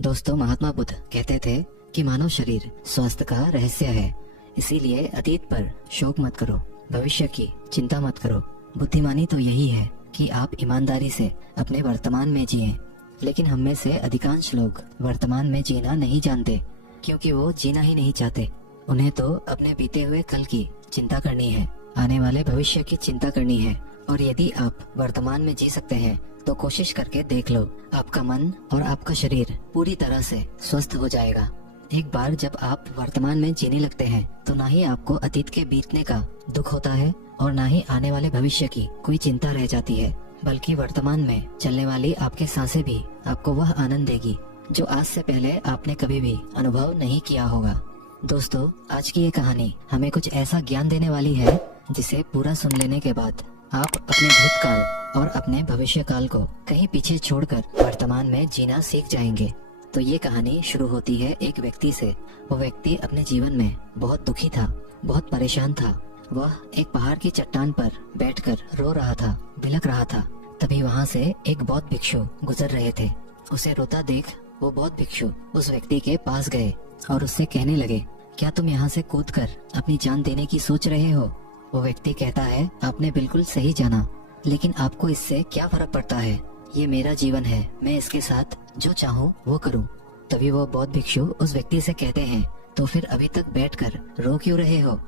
दोस्तों, महात्मा बुद्ध कहते थे कि मानव शरीर स्वास्थ्य का रहस्य है। इसीलिए अतीत पर शोक मत करो, भविष्य की चिंता मत करो। बुद्धिमानी तो यही है कि आप ईमानदारी से अपने वर्तमान में जिएं। लेकिन हम में से अधिकांश लोग वर्तमान में जीना नहीं जानते, क्योंकि वो जीना ही नहीं चाहते। उन्हें तो अपने बीते हुए कल की चिंता करनी है, आने वाले भविष्य की चिंता करनी है। और यदि आप वर्तमान में जी सकते हैं तो कोशिश करके देख लो, आपका मन और आपका शरीर पूरी तरह से स्वस्थ हो जाएगा। एक बार जब आप वर्तमान में जीने लगते हैं तो ना ही आपको अतीत के बीतने का दुख होता है और ना ही आने वाले भविष्य की कोई चिंता रह जाती है, बल्कि वर्तमान में चलने वाली आपके सांसें भी आपको वह आनंद देगी जो आज से पहले आपने कभी भी अनुभव नहीं किया होगा। दोस्तों, आज की ये कहानी हमें कुछ ऐसा ज्ञान देने वाली है जिसे पूरा सुन लेने के बाद आप अपने भूतकाल और अपने भविष्य काल को कहीं पीछे छोड़कर वर्तमान में जीना सीख जाएंगे। तो ये कहानी शुरू होती है एक व्यक्ति से। वो व्यक्ति अपने जीवन में बहुत दुखी था, बहुत परेशान था। वह एक पहाड़ की चट्टान पर बैठकर रो रहा था, बिलख रहा था। तभी वहाँ से एक बौद्ध भिक्षु गुजर रहे थे। उसे रोता देख वो बौद्ध भिक्षु उस व्यक्ति के पास गए और उससे कहने लगे, क्या तुम यहाँ से कूदकर अपनी जान देने की सोच रहे हो? वो व्यक्ति कहता है, आपने बिल्कुल सही जाना, लेकिन आपको इससे क्या फर्क पड़ता है? ये मेरा जीवन है, मैं इसके साथ जो चाहूँ वो करूँ। तभी वो बौद्ध भिक्षु उस व्यक्ति से कहते हैं, तो फिर अभी तक बैठकर रो क्यों रहे हो?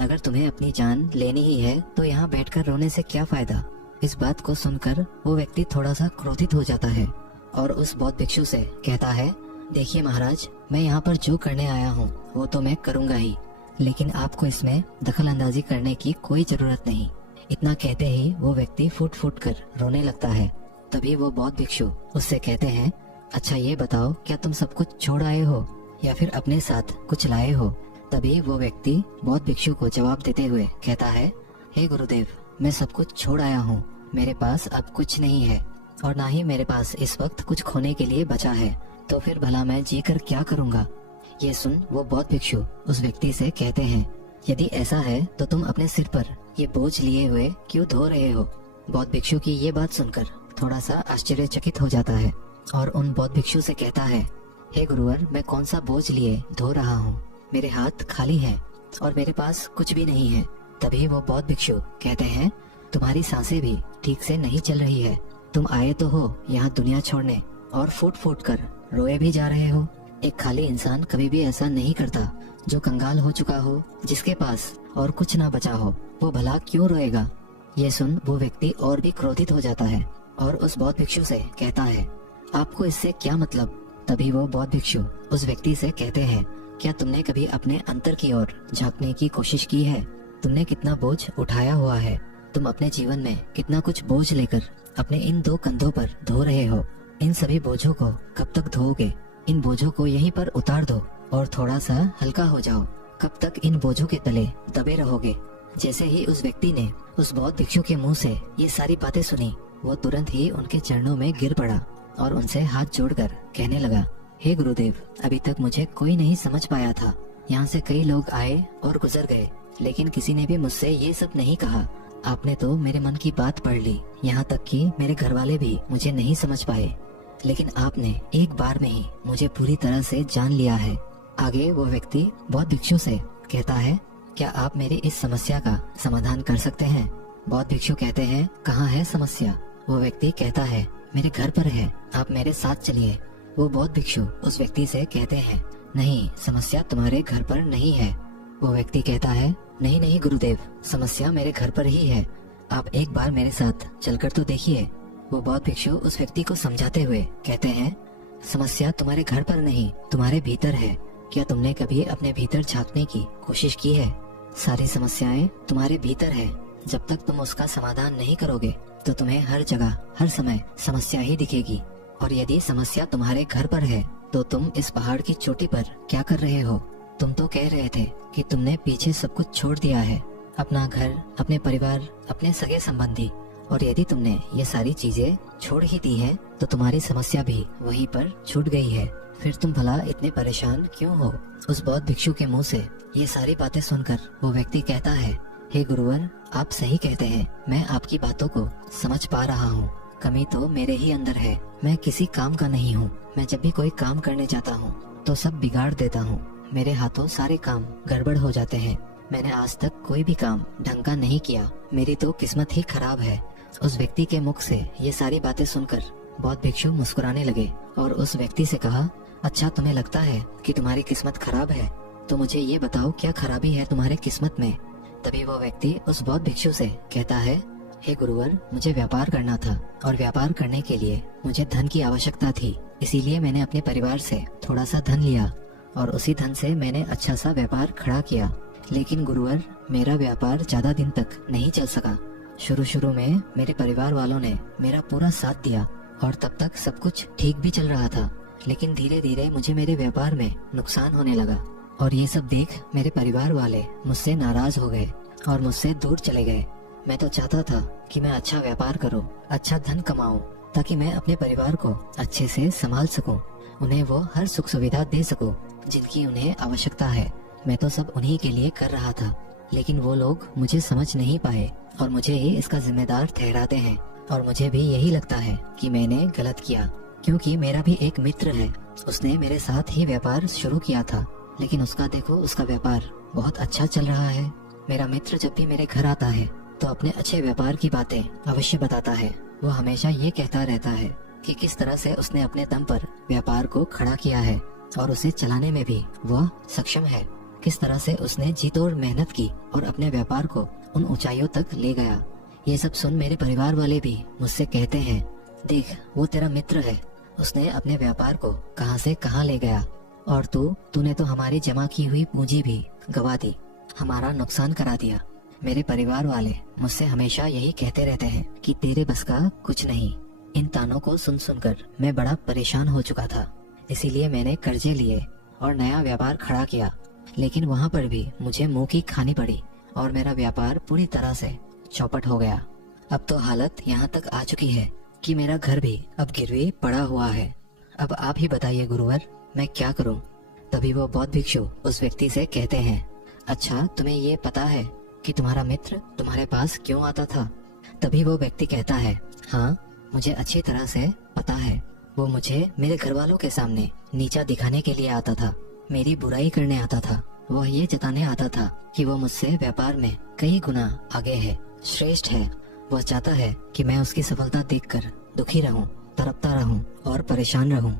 अगर तुम्हें अपनी जान लेनी ही है तो यहाँ बैठकर रोने से क्या फायदा? इस बात को सुनकर वो व्यक्ति थोड़ा सा क्रोधित हो जाता है और उस बौद्ध भिक्षु से कहता है, देखिए महाराज, मैं यहाँ पर जो करने आया हूँ वो तो मैं करूँगा ही, लेकिन आपको इसमें दखल अंदाजी करने की कोई जरूरत नहीं। इतना कहते ही वो व्यक्ति फूट फूट कर रोने लगता है। तभी वो बौद्ध भिक्षु उससे कहते हैं, अच्छा ये बताओ, क्या तुम सब कुछ छोड़ आए हो या फिर अपने साथ कुछ लाए हो? तभी वो व्यक्ति बौद्ध भिक्षु को जवाब देते हुए कहता है, हे गुरुदेव, मैं सब कुछ छोड़ आया हूँ। मेरे पास अब कुछ नहीं है और ना ही मेरे पास इस वक्त कुछ खोने के लिए बचा है, तो फिर भला मैं जी कर क्या करूँगा? ये सुन वो बौद्ध भिक्षु उस व्यक्ति से कहते हैं, यदि ऐसा है तो तुम अपने सिर पर ये बोझ लिए हुए क्यों धो रहे हो? बौद्ध भिक्षु की ये बात सुनकर थोड़ा सा आश्चर्यचकित हो जाता है और उन बौद्ध भिक्षु से कहता है, हे गुरुवर, मैं कौन सा बोझ लिए धो रहा हूँ? मेरे हाथ खाली हैं और मेरे पास कुछ भी नहीं है। तभी वो बौद्ध भिक्षु कहते हैं, तुम्हारी सांसें भी ठीक से नहीं चल रही है। तुम आए तो हो यहाँ दुनिया छोड़ने और फूट फूट कर रोए भी जा रहे हो। एक खाली इंसान कभी भी ऐसा नहीं करता। जो कंगाल हो चुका हो, जिसके पास और कुछ ना बचा हो, वो भला क्यों रोएगा? ये सुन वो व्यक्ति और भी क्रोधित हो जाता है और उस बौद्ध भिक्षु से कहता है, आपको इससे क्या मतलब? तभी वो बौद्ध भिक्षु उस व्यक्ति से कहते हैं, क्या तुमने कभी अपने अंतर की ओर झांकने की कोशिश की है? तुमने कितना बोझ उठाया हुआ है? तुम अपने जीवन में कितना कुछ बोझ लेकर अपने इन दो कंधों पर धो रहे हो? इन सभी बोझों को कब तक धोओगे? इन बोझों को यहीं पर उतार दो और थोड़ा सा हल्का हो जाओ। कब तक इन बोझों के तले दबे रहोगे? जैसे ही उस व्यक्ति ने उस बौद्ध भिक्षु के मुंह से ये सारी बातें सुनी, वो तुरंत ही उनके चरणों में गिर पड़ा और उनसे हाथ जोड़कर कहने लगा, हे गुरुदेव, अभी तक मुझे कोई नहीं समझ पाया था। यहाँ से कई लोग आए और गुजर गए, लेकिन किसी ने भी मुझसे ये सब नहीं कहा। आपने तो मेरे मन की बात पढ़ ली, यहाँ तक कि मेरे घर वाले भी मुझे नहीं समझ पाए, लेकिन आपने एक बार में ही मुझे पूरी तरह से जान लिया है। आगे वो व्यक्ति बौद्ध भिक्षु से कहता है, क्या आप मेरी इस समस्या का समाधान कर सकते हैं? बौद्ध भिक्षु कहते हैं, कहाँ है समस्या? वो व्यक्ति कहता है, मेरे घर पर है, आप मेरे साथ चलिए। वो बौद्ध भिक्षु उस व्यक्ति से कहते हैं, नहीं, समस्या तुम्हारे घर पर नहीं है। वो व्यक्ति कहता है, नहीं नहीं गुरुदेव, समस्या मेरे घर पर ही है, आप एक बार मेरे साथ चलकर तो देखिए। वो बौद्ध भिक्षु उस व्यक्ति को समझाते हुए कहते हैं, समस्या तुम्हारे घर पर नहीं, तुम्हारे भीतर है। क्या तुमने कभी अपने भीतर झांकने की कोशिश की है? सारी समस्याएं तुम्हारे भीतर है। जब तक तुम उसका समाधान नहीं करोगे तो तुम्हें हर जगह हर समय समस्या ही दिखेगी। और यदि समस्या तुम्हारे घर पर है तो तुम इस पहाड़ की चोटी पर क्या कर रहे हो? तुम तो कह रहे थे कि तुमने पीछे सब कुछ छोड़ दिया है, अपना घर, अपने परिवार, अपने सगे संबंधी। और यदि तुमने ये सारी चीजें छोड़ ही दी है तो तुम्हारी समस्या भी वहीं पर छूट गई है। फिर तुम भला इतने परेशान क्यों हो? उस बौद्ध भिक्षु के मुंह से ये सारी बातें सुनकर वो व्यक्ति कहता है, हे गुरुवर, आप सही कहते हैं, मैं आपकी बातों को समझ पा रहा हूँ। कमी तो मेरे ही अंदर है। मैं किसी काम का नहीं हूँ। मैं जब भी कोई काम करने जाता हूँ तो सब बिगाड़ देता हूँ। मेरे हाथों सारे काम गड़बड़ हो जाते हैं। मैंने आज तक कोई भी काम ढंग का नहीं किया। मेरी तो किस्मत ही खराब है। उस व्यक्ति के मुख से ये सारी बातें सुनकर बौद्ध भिक्षु मुस्कुराने लगे और उस व्यक्ति से कहा, अच्छा तुम्हें लगता है कि तुम्हारी किस्मत खराब है, तो मुझे ये बताओ क्या खराबी है तुम्हारे किस्मत में। तभी वो व्यक्ति उस बौद्ध भिक्षु से कहता है, हे गुरुवर, मुझे व्यापार करना था और व्यापार करने के लिए मुझे धन की आवश्यकता थी। इसीलिए मैंने अपने परिवार से थोड़ा सा धन लिया और उसी धन से मैंने अच्छा सा व्यापार खड़ा किया। लेकिन गुरुवर, मेरा व्यापार ज्यादा दिन तक नहीं चल सका। शुरू में मेरे परिवार वालों ने मेरा पूरा साथ दिया और तब तक सब कुछ ठीक भी चल रहा था। लेकिन धीरे धीरे मुझे मेरे व्यापार में नुकसान होने लगा और ये सब देख मेरे परिवार वाले मुझसे नाराज हो गए और मुझसे दूर चले गए। मैं तो चाहता था कि मैं अच्छा व्यापार करूं, अच्छा धन कमाऊं, ताकि मैं अपने परिवार को अच्छे से संभाल सकूं, उन्हें वो हर सुख सुविधा दे सकूं जिनकी उन्हें आवश्यकता है। मैं तो सब उन्हीं के लिए कर रहा था, लेकिन वो लोग मुझे समझ नहीं पाए और मुझे ही इसका जिम्मेदार ठहराते हैं। और मुझे भी यही लगता है कि मैंने गलत किया, क्योंकि मेरा भी एक मित्र है। उसने मेरे साथ ही व्यापार शुरू किया था, लेकिन उसका देखो, उसका व्यापार बहुत अच्छा चल रहा है। मेरा मित्र जब भी मेरे घर आता है तो अपने अच्छे व्यापार की बातें अवश्य बताता है। वो हमेशा ये कहता रहता है कि किस तरह से उसने अपने दम पर व्यापार को खड़ा किया है और उसे चलाने में भी वह सक्षम है। किस तरह से उसने जी तोड़ मेहनत की और अपने व्यापार को उन ऊंचाइयों तक ले गया। ये सब सुन मेरे परिवार वाले भी मुझसे कहते हैं, देख वो तेरा मित्र है, उसने अपने व्यापार को कहां से कहां ले गया और तूने तो हमारी जमा की हुई पूंजी भी गवा दी, हमारा नुकसान करा दिया। मेरे परिवार वाले मुझसे हमेशा यही कहते रहते हैं कि तेरे बस का कुछ नहीं। इन तानों को सुन सुनकर मैं बड़ा परेशान हो चुका था। इसीलिए मैंने कर्जे लिए और नया व्यापार खड़ा किया, लेकिन वहाँ पर भी मुझे मुंह की खानी पड़ी और मेरा व्यापार पूरी तरह से चौपट हो गया। अब तो हालत यहाँ तक आ चुकी है कि मेरा घर भी अब गिरवी पड़ा हुआ है। अब आप ही बताइए गुरुवर, मैं क्या करूं? तभी वो बौद्ध भिक्षु उस व्यक्ति से कहते हैं, अच्छा तुम्हें ये पता है कि तुम्हारा मित्र तुम्हारे पास क्यों आता था? तभी वो व्यक्ति कहता है, हाँ मुझे अच्छी तरह से पता है। वो मुझे मेरे घर वालों के सामने नीचा दिखाने के लिए आता था, मेरी बुराई करने आता था। वह ये जताने आता था कि वो मुझसे व्यापार में कई गुना आगे है, श्रेष्ठ है। वह चाहता है कि मैं उसकी सफलता देखकर दुखी रहूं, तड़पता रहूं और परेशान रहूं।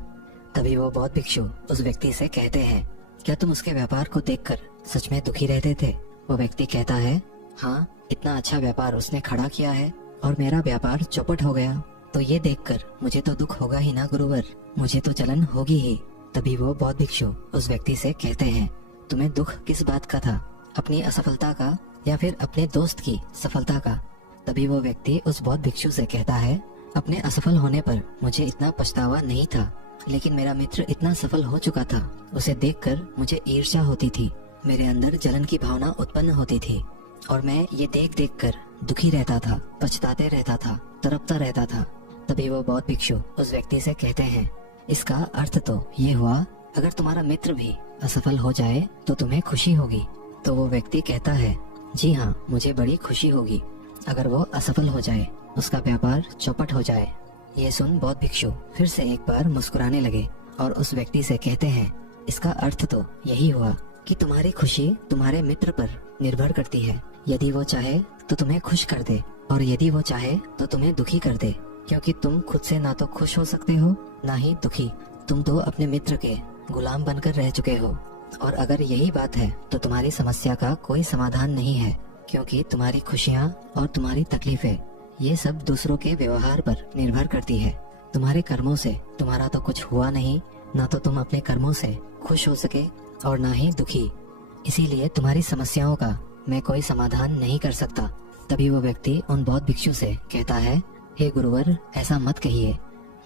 तभी वो बौद्ध भिक्षु उस व्यक्ति से कहते हैं, क्या तुम उसके व्यापार को देखकर सच में दुखी रहते थे? वो व्यक्ति कहता है, हाँ इतना अच्छा व्यापार उसने खड़ा किया है और मेरा व्यापार चौपट हो गया, तो ये देखकर मुझे तो दुख होगा ही ना गुरुवर, मुझे तो जलन होगी ही। तभी वो बौद्ध भिक्षु उस व्यक्ति से कहते हैं, तुम्हें दुख किस बात का था, अपनी असफलता का या फिर अपने दोस्त की सफलता का? तभी वो व्यक्ति उस बौद्ध भिक्षु से कहता है, अपने असफल होने पर मुझे इतना पछतावा नहीं था, लेकिन मेरा मित्र इतना सफल हो चुका था, उसे देखकर मुझे ईर्ष्या होती थी, मेरे अंदर जलन की भावना उत्पन्न होती थी और मैं ये देख देख कर दुखी रहता था, पछताते रहता था, तड़पता रहता था। तभी वो बौद्ध भिक्षु उस व्यक्ति से कहते हैं, इसका अर्थ तो ये हुआ, अगर तुम्हारा मित्र भी असफल हो जाए तो तुम्हें खुशी होगी? तो वो व्यक्ति कहता है, जी हाँ मुझे बड़ी खुशी होगी अगर वो असफल हो जाए, उसका व्यापार चौपट हो जाए। ये सुन बौद्ध भिक्षु फिर से एक बार मुस्कुराने लगे और उस व्यक्ति से कहते हैं, इसका अर्थ तो यही हुआ कि तुम्हारी खुशी तुम्हारे मित्र पर निर्भर करती है। यदि वो चाहे तो तुम्हें खुश कर दे और यदि वो चाहे तो तुम्हें दुखी कर दे, क्योंकि तुम खुद से ना तो खुश हो सकते हो ना ही दुखी। तुम तो अपने मित्र के गुलाम बनकर रह चुके हो और अगर यही बात है तो तुम्हारी समस्या का कोई समाधान नहीं है, क्योंकि तुम्हारी खुशियाँ और तुम्हारी तकलीफें ये सब दूसरों के व्यवहार पर निर्भर करती है। तुम्हारे कर्मों से तुम्हारा तो कुछ हुआ नहीं, ना तो तुम अपने कर्मों से खुश हो सके और ना ही दुखी। इसीलिए तुम्हारी समस्याओं का मैं कोई समाधान नहीं कर सकता। तभी वो व्यक्ति उन बौद्ध भिक्षु से कहता है, हे गुरुवर ऐसा मत कहिए,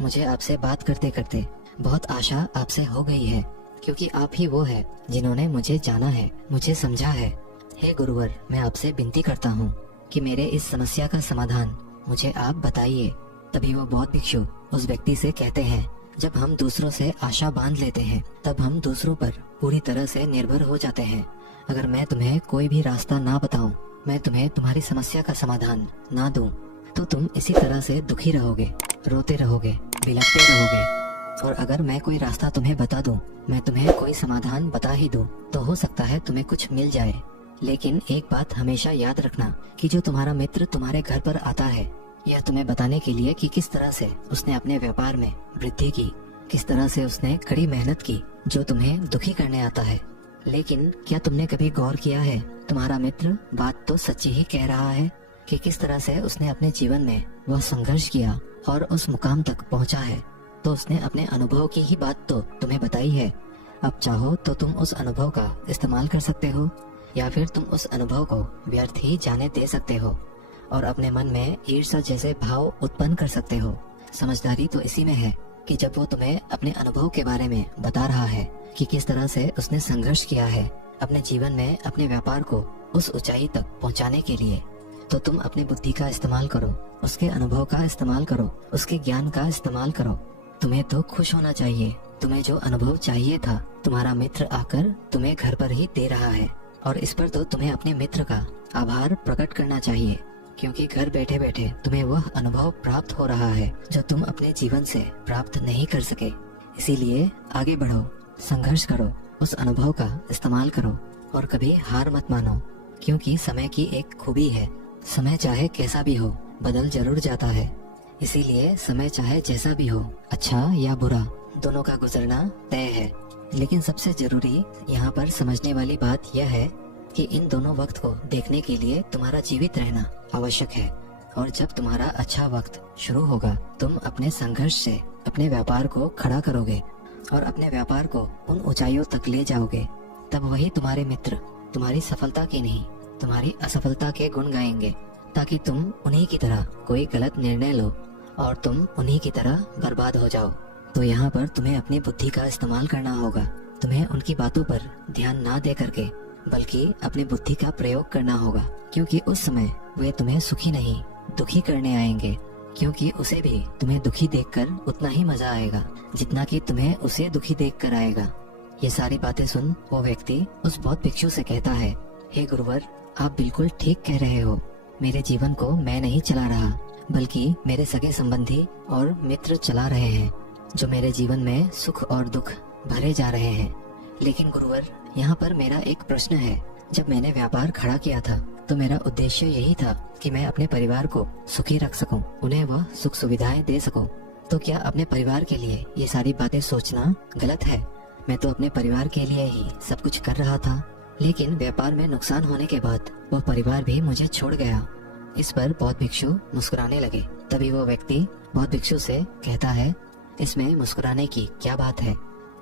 मुझे आपसे बात करते करते बहुत आशा आपसे हो गई है, क्योंकि आप ही वो है जिन्होंने मुझे जाना है, मुझे समझा है। हे गुरुवर मैं आपसे विनती करता हूँ कि मेरे इस समस्या का समाधान मुझे आप बताइए। तभी वो बौद्ध भिक्षु उस व्यक्ति से कहते हैं, जब हम दूसरों से आशा बांध लेते हैं तब हम दूसरों पर पूरी तरह से निर्भर हो जाते हैं। अगर मैं तुम्हें कोई भी रास्ता ना बताऊं, मैं तुम्हें तुम्हारी समस्या का समाधान ना दूं, तो तुम इसी तरह से दुखी रहोगे, रोते रहोगे, बिलखते रहोगे। और अगर मैं कोई रास्ता तुम्हें बता दूं, मैं तुम्हें कोई समाधान बता ही दूं, तो हो सकता है तुम्हें कुछ मिल जाए। लेकिन एक बात हमेशा याद रखना कि जो तुम्हारा मित्र तुम्हारे घर पर आता है, यह तुम्हें बताने के लिए कि किस तरह से उसने अपने व्यापार में वृद्धि की, किस तरह से उसने कड़ी मेहनत की, जो तुम्हें दुखी करने आता है। लेकिन क्या तुमने कभी गौर किया है, तुम्हारा मित्र बात तो सच्ची ही कह रहा है कि किस तरह से उसने अपने जीवन में वह संघर्ष किया और उस मुकाम तक पहुंचा है। तो उसने अपने अनुभव की ही बात तो तुम्हें बताई है। अब चाहो तो तुम उस अनुभव का इस्तेमाल कर सकते हो, या फिर तुम उस अनुभव को व्यर्थ ही जाने दे सकते हो और अपने मन में ईर्ष्या जैसे भाव उत्पन्न कर सकते हो। समझदारी तो इसी में है कि जब वो तुम्हें अपने अनुभव के बारे में बता रहा है कि किस तरह से उसने संघर्ष किया है अपने जीवन में अपने व्यापार को उस ऊंचाई तक पहुंचाने के लिए, तो तुम अपनी बुद्धि का इस्तेमाल करो, उसके अनुभव का इस्तेमाल करो, उसके ज्ञान का इस्तेमाल करो। तुम्हें तो खुश होना चाहिए। तुम्हें जो अनुभव चाहिए था तुम्हारा मित्र आकर तुम्हें घर पर ही दे रहा है, और इस पर तो तुम्हें अपने मित्र का आभार प्रकट करना चाहिए, क्योंकि घर बैठे बैठे तुम्हें वह अनुभव प्राप्त हो रहा है जो तुम अपने जीवन से प्राप्त नहीं कर सके। इसीलिए आगे बढ़ो, संघर्ष करो, उस अनुभव का इस्तेमाल करो और कभी हार मत मानो, क्योंकि समय की एक खूबी है, समय चाहे कैसा भी हो बदल जरूर जाता है। इसीलिए समय चाहे जैसा भी हो, अच्छा या बुरा, दोनों का गुजरना तय है। लेकिन सबसे जरूरी यहाँ पर समझने वाली बात यह है कि इन दोनों वक्त को देखने के लिए तुम्हारा जीवित रहना आवश्यक है। और जब तुम्हारा अच्छा वक्त शुरू होगा, तुम अपने संघर्ष से अपने व्यापार को खड़ा करोगे और अपने व्यापार को उन ऊंचाइयों तक ले जाओगे। तब वही तुम्हारे मित्र तुम्हारी सफलता की नहीं, तुम्हारी असफलता के गुण गाएंगे, ताकि तुम उन्हीं की तरह कोई गलत निर्णय लो और तुम उन्हीं की तरह बर्बाद हो जाओ। तो यहाँ पर तुम्हें अपनी बुद्धि का इस्तेमाल करना होगा। तुम्हें उनकी बातों पर ध्यान ना दे करके बल्कि अपनी बुद्धि का प्रयोग करना होगा, क्योंकि उस समय वे तुम्हें सुखी नहीं दुखी करने आएंगे, क्योंकि उसे भी तुम्हें दुखी देखकर उतना ही मजा आएगा जितना कि तुम्हें उसे दुखी देखकर आएगा। ये सारी बातें सुन वो व्यक्ति उस बौद्ध भिक्षु से कहता है, हे गुरुवर, आप बिल्कुल ठीक कह रहे हो। मेरे जीवन को मैं नहीं चला रहा, बल्कि मेरे सगे संबंधी और मित्र चला रहे हैं, जो मेरे जीवन में सुख और दुख भरे जा रहे हैं। लेकिन गुरुवर, यहाँ पर मेरा एक प्रश्न है। जब मैंने व्यापार खड़ा किया था तो मेरा उद्देश्य यही था कि मैं अपने परिवार को सुखी रख सकूं, उन्हें वह सुख सुविधाएं दे सकूं। तो क्या अपने परिवार के लिए ये सारी बातें सोचना गलत है? मैं तो अपने परिवार के लिए ही सब कुछ कर रहा था, लेकिन व्यापार में नुकसान होने के बाद वह परिवार भी मुझे छोड़ गया। इस पर बौद्ध भिक्षु मुस्कुराने लगे। तभी वो व्यक्ति बौद्ध भिक्षु से कहता है, इसमें मुस्कुराने की क्या बात है?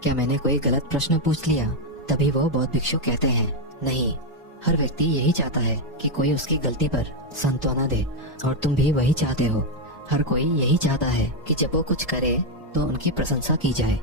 क्या मैंने कोई गलत प्रश्न पूछ लिया? तभी वो बौद्ध भिक्षु कहते हैं, नहीं, हर व्यक्ति यही चाहता है कि कोई उसकी गलती पर सांत्वना दे, और तुम भी वही चाहते हो। हर कोई यही चाहता है कि जब वो कुछ करे तो उनकी प्रशंसा की जाए,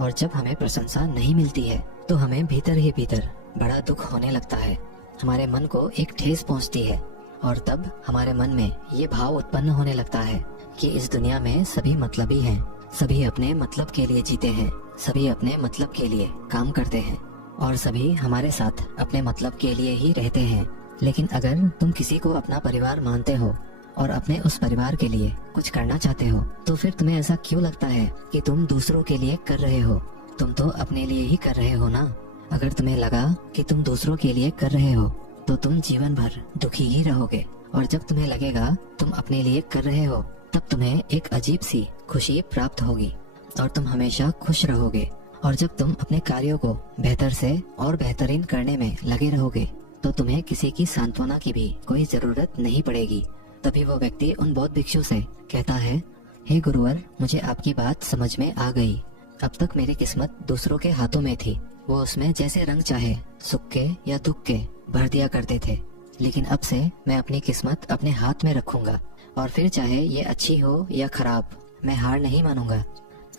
और जब हमें प्रशंसा नहीं मिलती है तो हमें भीतर ही भीतर बड़ा दुख होने लगता है। हमारे मन को एक ठेस पहुंचती है, और तब हमारे मन में ये भाव उत्पन्न होने लगता है कि इस दुनिया में सभी मतलबी हैं, सभी अपने मतलब के लिए जीते हैं, सभी अपने मतलब के लिए काम करते हैं, और सभी हमारे साथ अपने मतलब के लिए ही रहते हैं। लेकिन अगर तुम किसी को अपना परिवार मानते हो और अपने उस परिवार के लिए कुछ करना चाहते हो, तो फिर तुम्हें ऐसा क्यों लगता है कि तुम दूसरों के लिए कर रहे हो? तुम तो अपने लिए ही कर रहे हो ना। अगर तुम्हें लगा कि तुम दूसरों के लिए कर रहे हो तो तुम जीवन भर दुखी ही रहोगे, और जब तुम्हें लगेगा तुम अपने लिए कर रहे हो, तब तुम्हें एक अजीब सी खुशी प्राप्त होगी और तुम हमेशा खुश रहोगे। और जब तुम अपने कार्यों को बेहतर से और बेहतरीन करने में लगे रहोगे, तो तुम्हें किसी की सांत्वना की भी कोई जरूरत नहीं पड़ेगी। तभी वो व्यक्ति उन बौद्ध भिक्षु से कहता है, हे गुरुवर, मुझे आपकी बात समझ में आ गई। अब तक मेरी किस्मत दूसरों के हाथों में थी, वो उसमें जैसे रंग चाहे सुख के या दुख के भर दिया करते थे। लेकिन अब से मैं अपनी किस्मत अपने हाथ में रखूंगा, और फिर चाहे ये अच्छी हो या खराब, मैं हार नहीं मानूंगा।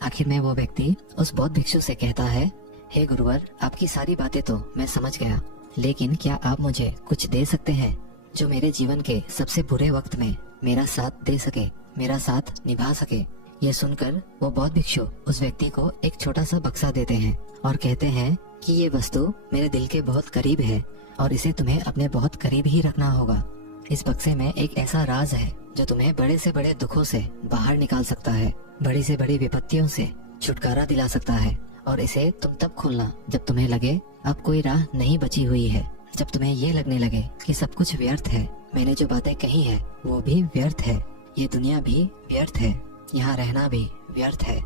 आखिर में वो व्यक्ति उस बौद्ध भिक्षु से कहता है, हे गुरुवर, आपकी सारी बातें तो मैं समझ गया, लेकिन क्या आप मुझे कुछ दे सकते हैं जो मेरे जीवन के सबसे बुरे वक्त में मेरा साथ दे सके, मेरा साथ निभा सके? ये सुनकर वो बौद्ध भिक्षु उस व्यक्ति को एक छोटा सा बक्सा देते हैं और कहते हैं कि ये वस्तु मेरे दिल के बहुत करीब है और इसे तुम्हें अपने बहुत करीब ही रखना होगा। इस बक्से में एक ऐसा राज है जो तुम्हें बड़े से बड़े दुखों से बाहर निकाल सकता है, बड़ी से बड़ी विपत्तियों से छुटकारा दिला सकता है। और इसे तुम तब खोलना जब तुम्हें लगे अब कोई राह नहीं बची हुई है, जब तुम्हें ये लगने लगे कि सब कुछ व्यर्थ है, मैंने जो बातें कही है वो भी व्यर्थ है, ये दुनिया भी व्यर्थ है, यहाँ रहना भी व्यर्थ है।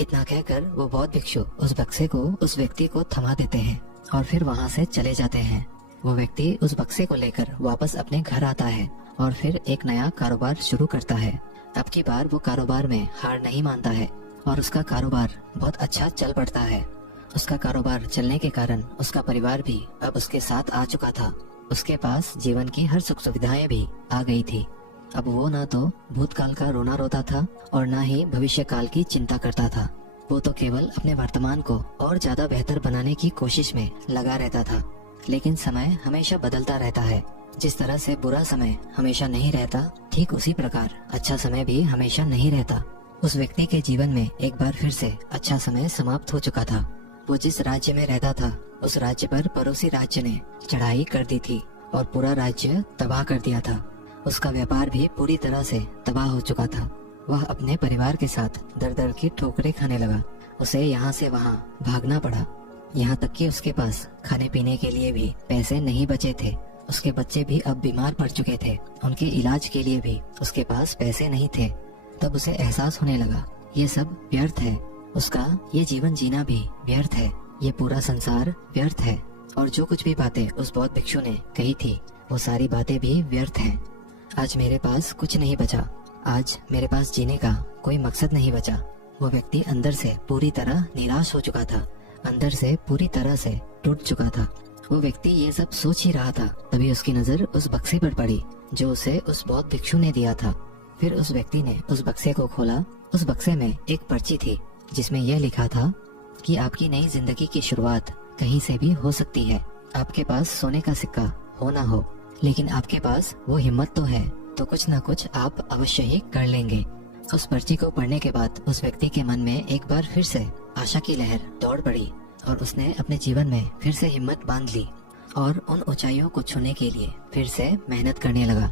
इतना कहकर वो बौद्ध भिक्षु उस बक्से को उस व्यक्ति को थमा देते हैं और फिर वहाँ से चले जाते हैं। वो व्यक्ति उस बक्से को लेकर वापस अपने घर आता है और फिर एक नया कारोबार शुरू करता है। अब की बार वो कारोबार में हार नहीं मानता है और उसका कारोबार बहुत अच्छा चल पड़ता है। उसका कारोबार चलने के कारण उसका परिवार भी अब उसके साथ आ चुका था। उसके पास जीवन की हर सुख सुविधाएं भी आ गई थी। अब वो ना तो भूतकाल का रोना रोता था और ना ही भविष्य काल की चिंता करता था। वो तो केवल अपने वर्तमान को और ज्यादा बेहतर बनाने की कोशिश में लगा रहता था। लेकिन समय हमेशा बदलता रहता है। जिस तरह से बुरा समय हमेशा नहीं रहता, ठीक उसी प्रकार अच्छा समय भी हमेशा नहीं रहता। उस व्यक्ति के जीवन में एक बार फिर से अच्छा समय समाप्त हो चुका था। वो जिस राज्य में रहता था उस राज्य पर पड़ोसी राज्य ने चढ़ाई कर दी थी और पूरा राज्य तबाह कर दिया था। उसका व्यापार भी पूरी तरह से तबाह हो चुका था। वह अपने परिवार के साथ दर दर की ठोकरें खाने लगा। उसे यहाँ से वहाँ भागना पड़ा, यहाँ तक कि उसके पास खाने पीने के लिए भी पैसे नहीं बचे थे। उसके बच्चे भी अब बीमार पड़ चुके थे, उनके इलाज के लिए भी उसके पास पैसे नहीं थे। तब उसे एहसास होने लगा ये सब व्यर्थ है, उसका ये जीवन जीना भी व्यर्थ है, ये पूरा संसार व्यर्थ है और जो कुछ भी बातें उस बौद्ध भिक्षु ने कही थी वो सारी बातें भी व्यर्थ हैं। आज मेरे पास कुछ नहीं बचा, आज मेरे पास जीने का कोई मकसद नहीं बचा। वो व्यक्ति अंदर से पूरी तरह निराश हो चुका था, अंदर से पूरी तरह से टूट चुका था। वो व्यक्ति ये सब सोच ही रहा था, तभी उसकी नजर उस बक्से पर पड़ी जो उसे उस बौद्ध भिक्षु ने दिया था। फिर उस व्यक्ति ने उस बक्से को खोला। उस बक्से में एक पर्ची थी जिसमें यह लिखा था कि आपकी नई जिंदगी की शुरुआत कहीं से भी हो सकती है। आपके पास सोने का सिक्का हो ना हो, लेकिन आपके पास वो हिम्मत तो है, तो कुछ ना कुछ आप अवश्य ही कर लेंगे। उस पर्ची को पढ़ने के बाद उस व्यक्ति के मन में एक बार फिर से आशा की लहर दौड़ पड़ी और उसने अपने जीवन में फिर से हिम्मत बांध ली और उन ऊंचाइयों को छूने के लिए फिर से मेहनत करने लगा।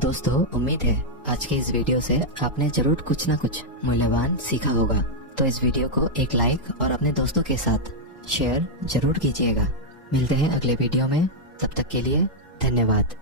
दोस्तों, उम्मीद है आज के इस वीडियो से आपने जरूर कुछ ना कुछ मूल्यवान सीखा होगा। तो इस वीडियो को एक लाइक और अपने दोस्तों के साथ शेयर जरूर कीजिएगा। मिलते हैं अगले वीडियो में, तब तक के लिए धन्यवाद।